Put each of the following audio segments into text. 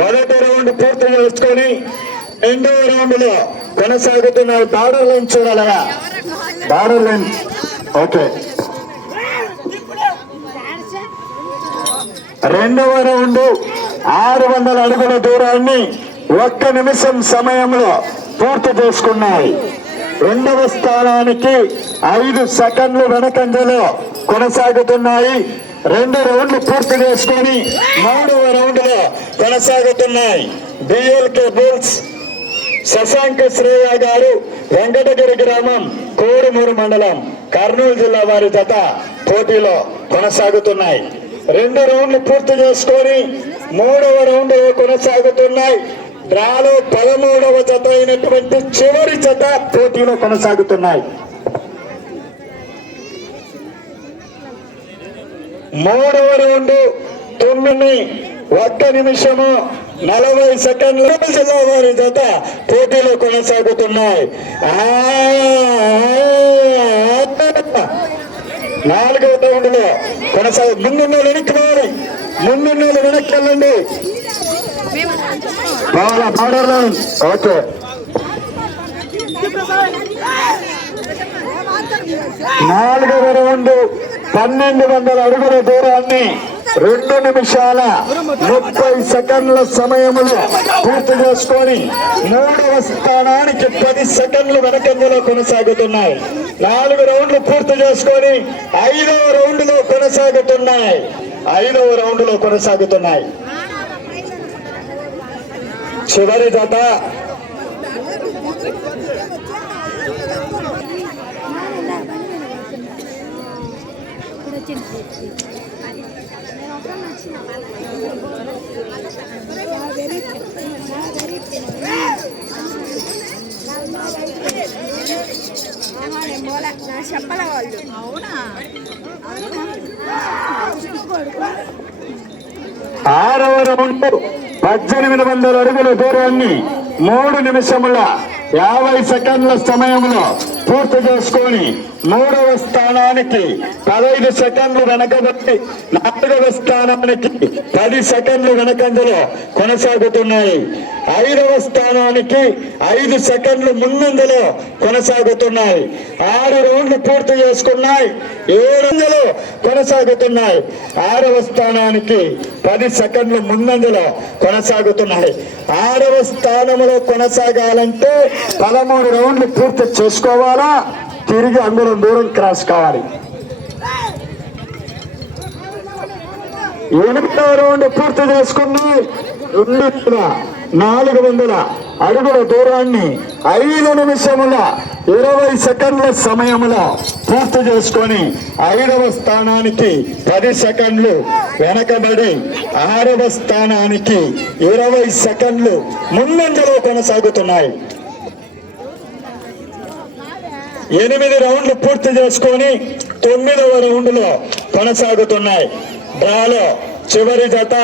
మొదటి రౌండ్ పూర్తి చేసుకొని రెండవ రౌండ్ లో కొనసాగుతున్న బార్డర్ లైన్ చూడాలయా, బార్డర్ లైన్. ఓకే, రెండవ రౌండ్ 600 అడుగుల దూరాన్ని 1 నిమిషం సమయంలో పూర్తి చేసుకున్నాయి. రెండవ స్థానానికి 5 సెకండ్లు వెనకంజలో కొనసాగుతున్నాయి. 2 రౌండ్లు పూర్తి చేసుకొని 3వ రౌండ్ లో కొనసాగుతున్నాయి. బిఎల్కే బుల్స్ శశాంక శ్రేయ గారు, వెంకటగిరి గ్రామం, కోడుమూరు మండలం, కర్నూలు జిల్లా వారి జత పోటీలో కొనసాగుతున్నాయి. 2 రౌండ్లు పూర్తి చేసుకొని 3వ రౌండ్ కొనసాగుతున్నాయి. డ్రాలో 13వ జత అయినటువంటి చివరి జత పోటీలో కొనసాగుతున్నాయి. 3వ రౌండ్ 1 నిమిషము 40 సెకండ్ల జిల్లా వారి జత పోటీలో కొనసాగుతున్నాయి. 4వ రౌండ్ లో ముందున్న వెనక్కి రావాలి, ముందున్న వెనక్కి వెళ్ళండి. Border line. ఓకే, 4వ రౌండ్ 1200 అడుగుల దూరాన్ని 2 నిమిషాల 30 సెకండ్ల సమయంలో పూర్తి చేసుకొని 3వ స్థానానికి 10 సెకండ్లు వెనకంజలో కొనసాగుతున్నాయి. 4 రౌండ్లు పూర్తి చేసుకొని 5వ రౌండ్ లో కొనసాగుతున్నాయి. 5వ రౌండ్ లో కొనసాగుతున్నాయి. చివరి జత చెప్పలే వాళ్ళు. అవునా? 6వ రౌండ్ 1800 అడుగుల దూరాన్ని 3 నిమిషముల 50 సెకండ్ల సమయంలో పూర్తి చేసుకొని 3వ స్థానానికి 15 సెకండ్లు వెనకబడి 4వ స్థానానికి 10 సెకండ్లు వెనకంజలో కొనసాగుతున్నాయి. 5వ స్థానానికి 5 సెకండ్లు ముందంజలో కొనసాగుతున్నాయి. 6 రౌండ్లు పూర్తి చేసుకున్నాయి. 7 కొనసాగుతున్నాయి. 6వ స్థానానికి 10 సెకండ్లు ముందంజలో కొనసాగుతున్నాయి. 6వ స్థానంలో కొనసాగాలంటే 13 రౌండ్లు పూర్తి చేసుకోవాలా, తిరిగి అందులో దూరం క్రాస్ కావాలి. 8వ రౌండ్ పూర్తి చేసుకుని 400 అడుగుల దూరాన్ని 5 నిమిషముల 20 సెకండ్ల సమయంలో పూర్తి చేసుకొని 5వ స్థానానికి 10 సెకండ్లు వెనకబడి 6వ స్థానానికి 20 సెకండ్లు ముందంజలో కొనసాగుతున్నాయి. 8 రౌండ్లు పూర్తి చేసుకొని 9వ రౌండ్ లో కొనసాగుతున్నాయి. డ్రాలో చివరి జత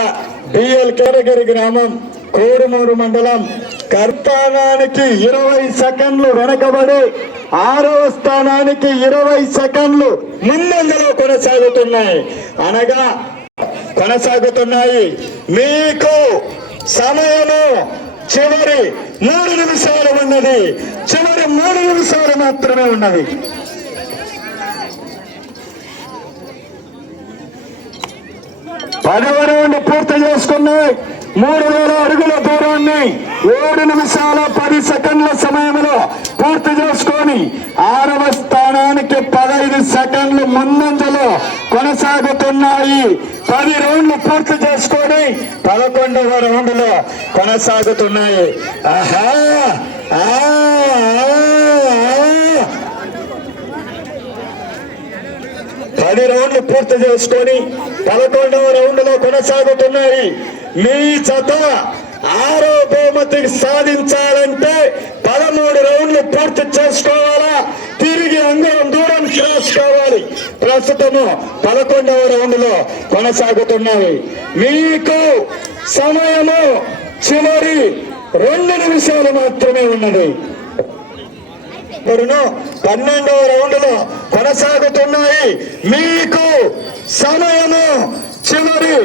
బిఎల్కే గ్రామం, కోడుమూరు మండలం, కర్తానానికి 20 సెకండ్లు వెనకబడి 6వ స్థానానికి 20 సెకండ్లు ముందంజలో కొనసాగుతున్నాయి. అనగా కొనసాగుతున్నాయి. మీకు సమయము చివరి 3 నిమిషాలు ఉన్నది. చివరి 3 నిమిషాలు మాత్రమే ఉన్నది. పదవ రౌండ్ పూర్తి చేసుకున్నాయి. 3000 అడుగుల దూరాన్ని 7 నిమిషాల 10 సెకండ్ల సమయంలో పూర్తి చేసుకొని 6వ స్థానానికి 15 సెకండ్లు ముందంజలో కొనసాగుతున్నాయి. 10 రౌండ్లు పూర్తి చేసుకొని 11వ రౌండ్ లో కొనసాగుతున్నాయి. 10 రౌండ్లు పూర్తి చేసుకొని 11వ రౌండ్ లో కొనసాగుతున్నాయి. మీ జత 6వ బహుమతికి సాధించాలంటే 13 రౌండ్లు పూర్తి చేసుకోవాలా, తిరిగి అంగుళం దూరం క్రాస్ కావాలి. ప్రస్తుతము 11వ రౌండ్ లో కొనసాగుతున్నాయి. మీకు సమయము చివరి 2 నిమిషాలు మాత్రమే ఉన్నది. 12వ రౌండ్ లో కొనసాగుతున్నాయి. మీకు సమయము చివరి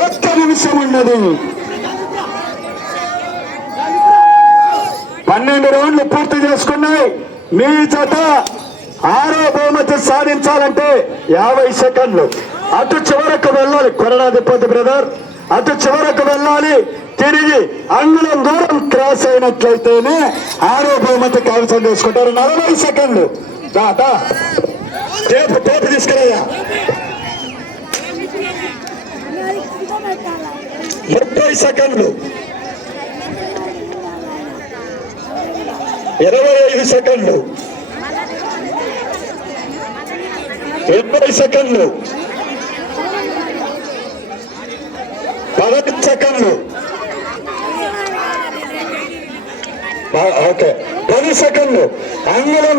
1 నిమిషం ఉన్నది. 12 రౌండ్లు పూర్తి చేసుకున్నాయి. మీ జత 6వ బహుమతి సాధించాలంటే 50 సెకండ్లు. అటు చివరకు వెళ్ళాలి కొరడాధిపతి బ్రదర్, అటు చివరకు వెళ్ళాలి. తిరిగి అంగుళం దూరం క్రాస్ అయినట్లయితేనే 6వ బహుమతి కైవసం చేసుకుంటారు. 40 సెకండ్లు. టేపు తీసుకురయ్యా. 30 సెకండ్లు. 25 సెకండ్లు. 20 సెకండ్లు. 10 సెకండ్లు. ఓకే 10 సెకండ్లు. అంగుళం